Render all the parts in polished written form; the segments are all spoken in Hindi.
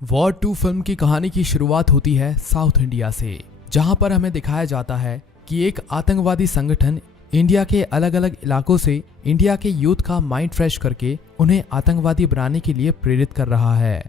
वॉर 2 फिल्म की कहानी की शुरुआत होती है साउथ इंडिया से, जहां पर हमें दिखाया जाता है कि एक आतंकवादी संगठन इंडिया के अलग अलग इलाकों से इंडिया के यूथ का माइंड फ्रेश करके उन्हें आतंकवादी बनाने के लिए प्रेरित कर रहा है।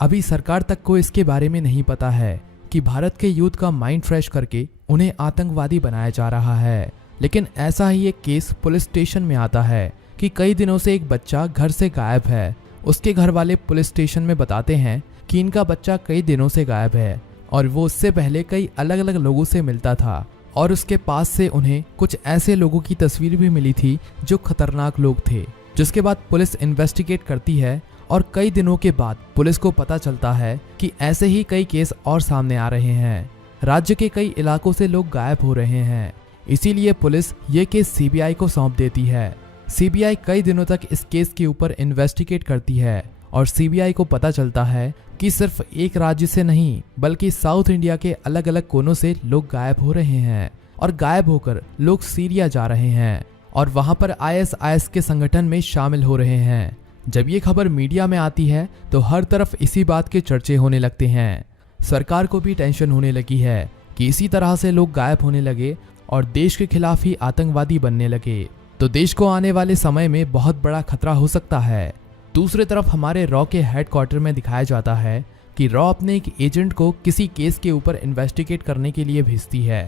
अभी सरकार तक को इसके बारे में नहीं पता है कि भारत के यूथ का माइंड फ्रेश करके उन्हें आतंकवादी बनाया जा रहा है। लेकिन ऐसा ही एक केस पुलिस स्टेशन में आता है कि कई दिनों से एक बच्चा घर से गायब है। उसके घर वाले पुलिस स्टेशन में बताते हैं कि इनका बच्चा कई दिनों से गायब है और वो उससे पहले कई अलग अलग लोगों से मिलता था और उसके पास से उन्हें कुछ ऐसे लोगों की तस्वीर भी मिली थी जो खतरनाक लोग थे। जिसके बाद पुलिस इन्वेस्टिगेट करती है और कई दिनों के बाद पुलिस को पता चलता है कि ऐसे ही कई केस और सामने आ रहे हैं। राज्य के कई इलाकों से लोग गायब हो रहे हैं। इसीलिए पुलिस ये केस सीबीआई को सौंप देती है। सीबीआई कई दिनों तक इस केस के ऊपर इन्वेस्टिगेट करती है और सीबीआई को पता चलता है कि सिर्फ एक राज्य से नहीं बल्कि साउथ इंडिया के अलग अलग कोनों से लोग गायब हो रहे हैं और गायब होकर लोग सीरिया जा रहे हैं और वहां पर आईएसआईएस के संगठन में शामिल हो रहे हैं। जब ये खबर मीडिया में आती है तो हर तरफ इसी बात के चर्चे होने लगते हैं। सरकार को भी टेंशन होने लगी है कि इसी तरह से लोग गायब होने लगे और देश के खिलाफ ही आतंकवादी बनने लगे तो देश को आने वाले समय में बहुत बड़ा खतरा हो सकता है। दूसरी तरफ हमारे रॉ के हेडक्वार्टर में दिखाया जाता है कि रॉ अपने एक एजेंट को किसी केस के ऊपर इन्वेस्टिगेट करने के लिए भेजती है।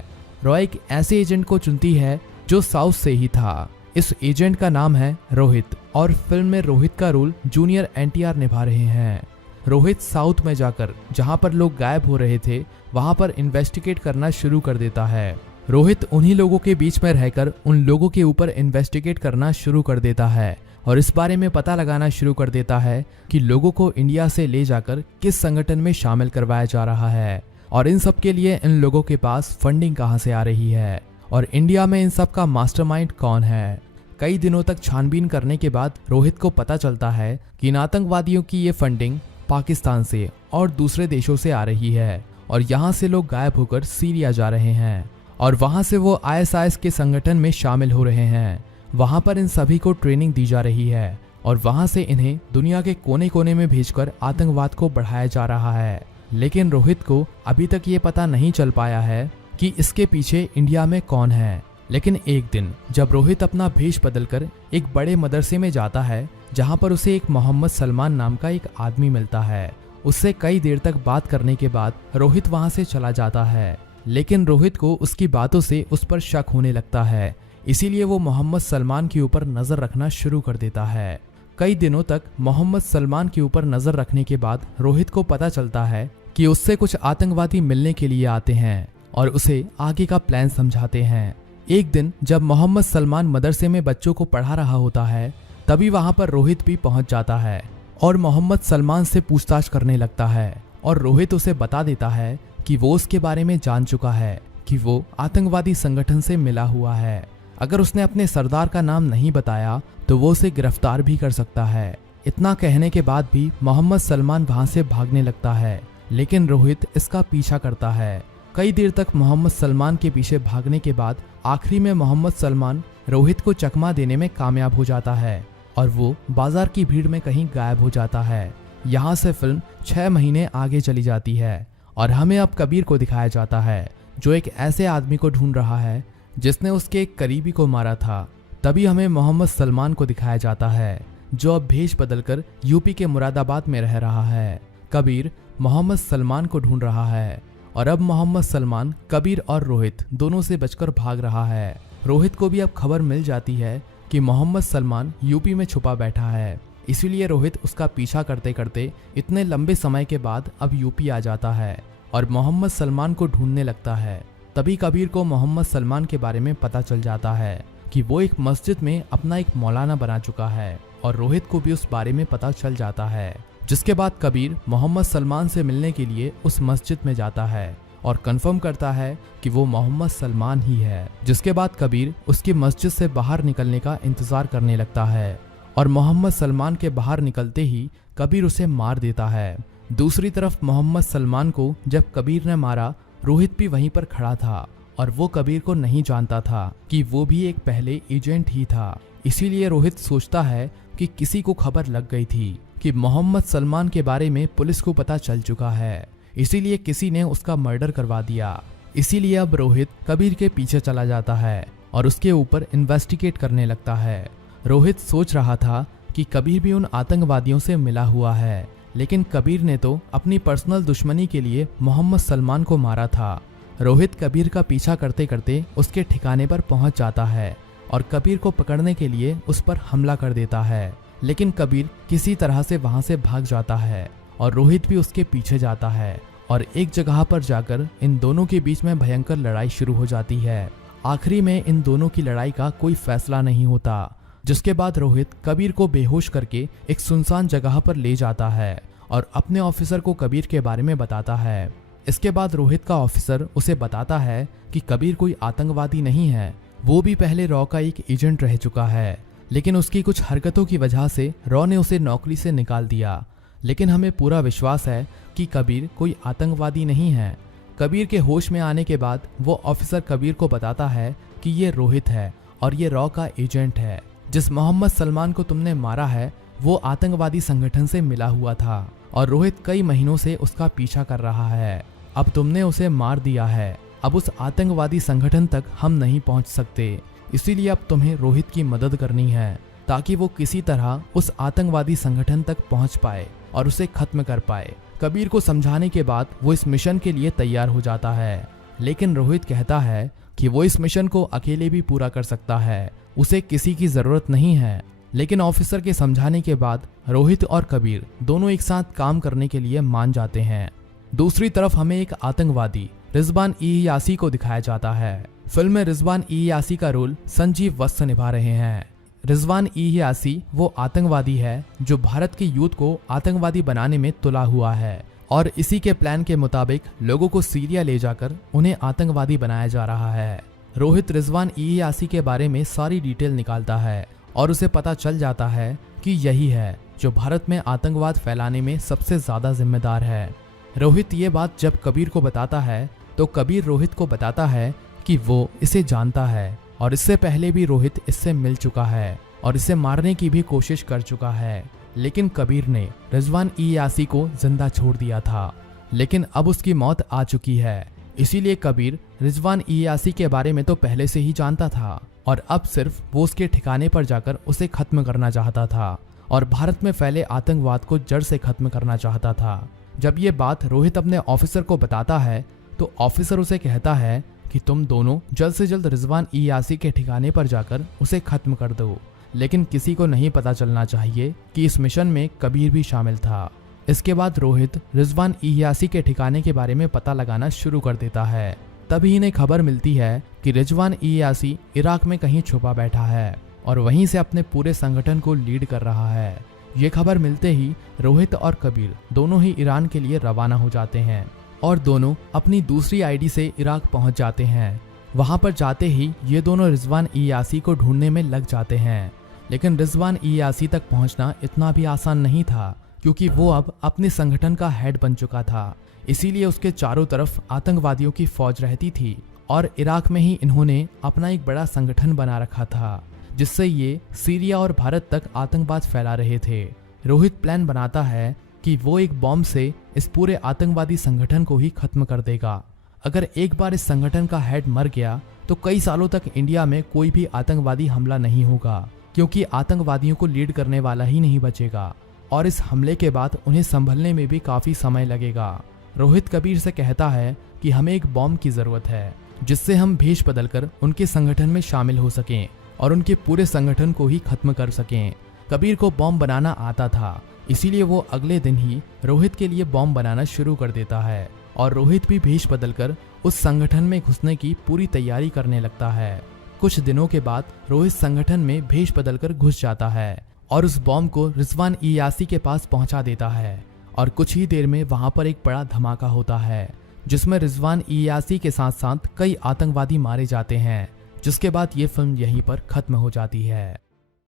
रॉ एक ऐसे एजेंट को चुनती है जो साउथ से ही था। इस एजेंट का नाम है रोहित और फिल्म में रोहित का रोल जूनियर एनटीआर निभा रहे हैं। रोहित साउथ में जाकर जहां पर लोग गायब हो रहे थे वहां पर इन्वेस्टिगेट करना शुरू कर देता है। रोहित उन्हीं लोगों के बीच में रहकर उन लोगों के ऊपर इन्वेस्टिगेट करना शुरू कर देता है और इस बारे में पता लगाना शुरू कर देता है कि लोगों को इंडिया से ले जाकर किस संगठन में शामिल करवाया जा रहा है और इन सब के लिए इन लोगों के पास फंडिंग कहां से आ रही है और इंडिया में इन सब का मास्टरमाइंड कौन है। कई दिनों तक छानबीन करने के बाद रोहित को पता चलता है कि इन आतंकवादियों की ये फंडिंग पाकिस्तान से और दूसरे देशों से आ रही है और यहाँ से लोग गायब होकर सीरिया जा रहे हैं और वहां से वो आईएसआईएस के संगठन में शामिल हो रहे हैं। वहां पर इन सभी को ट्रेनिंग दी जा रही है और वहां से इन्हें दुनिया के कोने कोने में भेजकर आतंकवाद को बढ़ाया जा रहा है। लेकिन रोहित को अभी तक ये पता नहीं चल पाया है कि इसके पीछे इंडिया में कौन है। लेकिन एक दिन जब रोहित अपना भेष बदलकर एक बड़े मदरसे में जाता है जहां पर उसे एक मोहम्मद सलमान नाम का एक आदमी मिलता है। उससे कई देर तक बात करने के बाद रोहित वहां से चला जाता है। लेकिन रोहित को उसकी बातों से उस पर शक होने लगता है, इसीलिए वो मोहम्मद सलमान के ऊपर नजर रखना शुरू कर देता है। कई दिनों तक मोहम्मद सलमान के ऊपर नजर रखने के बाद रोहित को पता चलता है कि उससे कुछ आतंकवादी मिलने के लिए आते हैं और उसे आगे का प्लान समझाते हैं। एक दिन जब मोहम्मद सलमान मदरसे में बच्चों को पढ़ा रहा होता है तभी वहां पर रोहित भी पहुंच जाता है और मोहम्मद सलमान से पूछताछ करने लगता है और रोहित उसे बता देता है कि वो उसके बारे में जान चुका है कि वो आतंकवादी संगठन से मिला हुआ है। अगर उसने अपने सरदार का नाम नहीं बताया तो वो उसे गिरफ्तार भी कर सकता है। इतना कहने के बाद भी मोहम्मद सलमान वहां से भागने लगता है, लेकिन रोहित इसका पीछा करता है। कई देर तक मोहम्मद सलमान के पीछे भागने के बाद आखिरी में मोहम्मद सलमान रोहित को चकमा देने में कामयाब हो जाता है और वो बाजार की भीड़ में कहीं गायब हो जाता है। यहाँ से फिल्म 6 महीने आगे चली जाती है और हमें अब कबीर को दिखाया जाता है जो एक ऐसे आदमी को ढूंढ रहा है जिसने उसके एक करीबी को मारा था। तभी हमें मोहम्मद सलमान को दिखाया जाता है जो अब भेष बदलकर यूपी के मुरादाबाद में रह रहा है। कबीर मोहम्मद सलमान को ढूंढ रहा है और अब मोहम्मद सलमान कबीर और रोहित दोनों से बचकर भाग रहा है। रोहित को भी अब खबर मिल जाती है कि मोहम्मद सलमान यूपी में छुपा बैठा है, इसीलिए रोहित उसका पीछा करते करते इतने लंबे समय के बाद अब यूपी आ जाता है और मोहम्मद सलमान को ढूंढने लगता है। तभी कबीर को मोहम्मद सलमान के बारे में पता चल जाता है कि वो एक मस्जिद में अपना एक मौलाना बना चुका है और रोहित को भी उस बारे में पता चल जाता है। जिसके बाद कबीर मोहम्मद सलमान से मिलने के लिए उस मस्जिद में जाता है और कंफर्म करता है कि वो मोहम्मद सलमान ही है। जिसके बाद कबीर उसकी मस्जिद से बाहर निकलने का इंतजार करने लगता है और मोहम्मद सलमान के बाहर निकलते ही कबीर उसे मार देता है। दूसरी तरफ मोहम्मद सलमान को जब कबीर ने मारा रोहित भी वहीं पर खड़ा था और वो कबीर को नहीं जानता था कि वो भी एक पहले एजेंट ही था। इसीलिए रोहित सोचता है कि किसी को खबर लग गई थी कि मोहम्मद सलमान के बारे में पुलिस को पता चल चुका है, इसीलिए किसी ने उसका मर्डर करवा दिया। इसीलिए अब रोहित कबीर के पीछे चला जाता है और उसके ऊपर इन्वेस्टिगेट करने लगता है। रोहित सोच रहा था कि कबीर भी उन आतंकवादियों से मिला हुआ है, लेकिन कबीर ने तो अपनी पर्सनल दुश्मनी के लिए मोहम्मद सलमान को मारा था। रोहित कबीर का पीछा करते करते उसके ठिकाने पर पहुंच जाता है और कबीर को पकड़ने के लिए उस पर हमला कर देता है, लेकिन कबीर किसी तरह से वहां से भाग जाता है और रोहित भी उसके पीछे जाता है और एक जगह पर जाकर इन दोनों के बीच में भयंकर लड़ाई शुरू हो जाती है। आखिरी में इन दोनों की लड़ाई का कोई फैसला नहीं होता, जिसके बाद रोहित कबीर को बेहोश करके एक सुनसान जगह पर ले जाता है और अपने ऑफिसर को कबीर के बारे में बताता है। इसके बाद रोहित का ऑफिसर उसे बताता है कि कबीर कोई आतंकवादी नहीं है, वो भी पहले रॉ का एक एजेंट रह चुका है, लेकिन उसकी कुछ हरकतों की वजह से रॉ ने उसे नौकरी से निकाल दिया। लेकिन हमें पूरा विश्वास है कि कबीर कोई आतंकवादी नहीं है। कबीर के होश में आने के बाद वो ऑफिसर कबीर को बताता है कि ये रोहित है और ये रॉ का एजेंट है। जिस मोहम्मद सलमान को तुमने मारा है वो आतंकवादी संगठन से मिला हुआ था और रोहित कई महीनों से उसका पीछा कर रहा है। अब तुमने उसे मार दिया है, अब उस आतंकवादी संगठन तक हम नहीं पहुंच सकते, इसीलिए अब तुम्हें रोहित की मदद करनी है ताकि वो किसी तरह उस आतंकवादी संगठन तक पहुंच पाए और उसे खत्म कर पाए। कबीर को समझाने के बाद वो इस मिशन के लिए तैयार हो जाता है, लेकिन रोहित कहता है कि वो इस मिशन को अकेले भी पूरा कर सकता है, उसे किसी की जरूरत नहीं है। लेकिन ऑफिसर के समझाने के बाद रोहित और कबीर दोनों एक साथ काम करने के लिए मान जाते हैं। दूसरी तरफ हमें एक आतंकवादी रिजवान ई यासी को दिखाया जाता है। फिल्म में रिजवान ई यासी का रोल संजीव वत्स निभा रहे हैं। रिजवान ई यासी वो आतंकवादी है जो भारत के यूथ को आतंकवादी बनाने में तुला हुआ है और इसी के प्लान के मुताबिक लोगों को सीरिया ले जाकर उन्हें आतंकवादी बनाया जा रहा है। रोहित रिजवान ई यासी के बारे में सारी डिटेल निकालता है और उसे पता चल जाता है कि यही है जो भारत में आतंकवाद फैलाने में सबसे ज्यादा जिम्मेदार है। रोहित ये बात जब कबीर को बताता है तो कबीर रोहित को बताता है कि वो इसे जानता है और इससे पहले भी रोहित इससे मिल चुका है और इसे मारने की भी कोशिश कर चुका है, लेकिन कबीर ने रिजवान ई यासी को जिंदा छोड़ दिया था, लेकिन अब उसकी मौत आ चुकी है। इसीलिए कबीर रिजवान ई यासी के बारे में तो पहले से ही जानता था और अब सिर्फ वो उसके ठिकाने पर जाकर उसे खत्म करना चाहता था और भारत में फैले आतंकवाद को जड़ से खत्म करना चाहता था। जब ये बात रोहित अपने ऑफिसर को बताता है तो ऑफिसर उसे कहता है कि तुम दोनों जल्द से जल्द रिजवान ई यासी के ठिकाने पर जाकर उसे खत्म कर दो, लेकिन किसी को नहीं पता चलना चाहिए कि इस मिशन में कबीर भी शामिल था। इसके बाद रोहित रिजवान ई यासी के ठिकाने के बारे में पता लगाना शुरू कर देता है। तभी इन्हें खबर मिलती है कि रिजवान ई यासी इराक में कहीं छुपा बैठा है और वहीं से अपने पूरे संगठन को लीड कर रहा है। ये खबर मिलते ही रोहित और कबीर दोनों ही ईरान के लिए रवाना हो जाते हैं और दोनों अपनी दूसरी आईडी से इराक पहुंच जाते हैं। वहां पर जाते ही ये दोनों रिजवान ई यासी को ढूंढने में लग जाते हैं, लेकिन रिजवान ई यासी तक पहुंचना इतना भी आसान नहीं था क्योंकि वो अब अपने संगठन का हेड बन चुका था। इसीलिए उसके चारों तरफ आतंकवादियों की फौज रहती थी और इराक में ही इन्होंने अपना एक बड़ा संगठन बना रखा था जिससे ये सीरिया और भारत तक आतंकवाद फैला रहे थे। रोहित प्लान बनाता है कि वो एक बॉम्ब से इस पूरे आतंकवादी संगठन को ही खत्म कर देगा। अगर एक बार इस संगठन का हेड मर गया तो कई सालों तक इंडिया में कोई भी आतंकवादी हमला नहीं होगा क्योंकि आतंकवादियों को लीड करने वाला ही नहीं बचेगा और इस हमले के बाद उन्हें संभलने में भी काफी समय लगेगा। रोहित कबीर से कहता है कि हमें एक बॉम्ब की जरूरत है जिससे हम भेष बदलकर उनके संगठन में शामिल हो सकें और उनके पूरे संगठन को ही खत्म कर सकें। कबीर को बॉम्ब बनाना आता था, इसीलिए वो अगले दिन ही रोहित के लिए बॉम्ब बनाना शुरू कर देता है और रोहित भी भेष बदलकर उस संगठन में घुसने की पूरी तैयारी करने लगता है। कुछ दिनों के बाद रोहित संगठन में भेष बदलकर घुस जाता है और उस बॉम्ब को रिजवान ई यासी के पास पहुंचा देता है और कुछ ही देर में वहां पर एक बड़ा धमाका होता है जिसमें रिजवान ई यासी के साथ साथ कई आतंकवादी मारे जाते हैं, जिसके बाद ये फिल्म यहीं पर खत्म हो जाती है।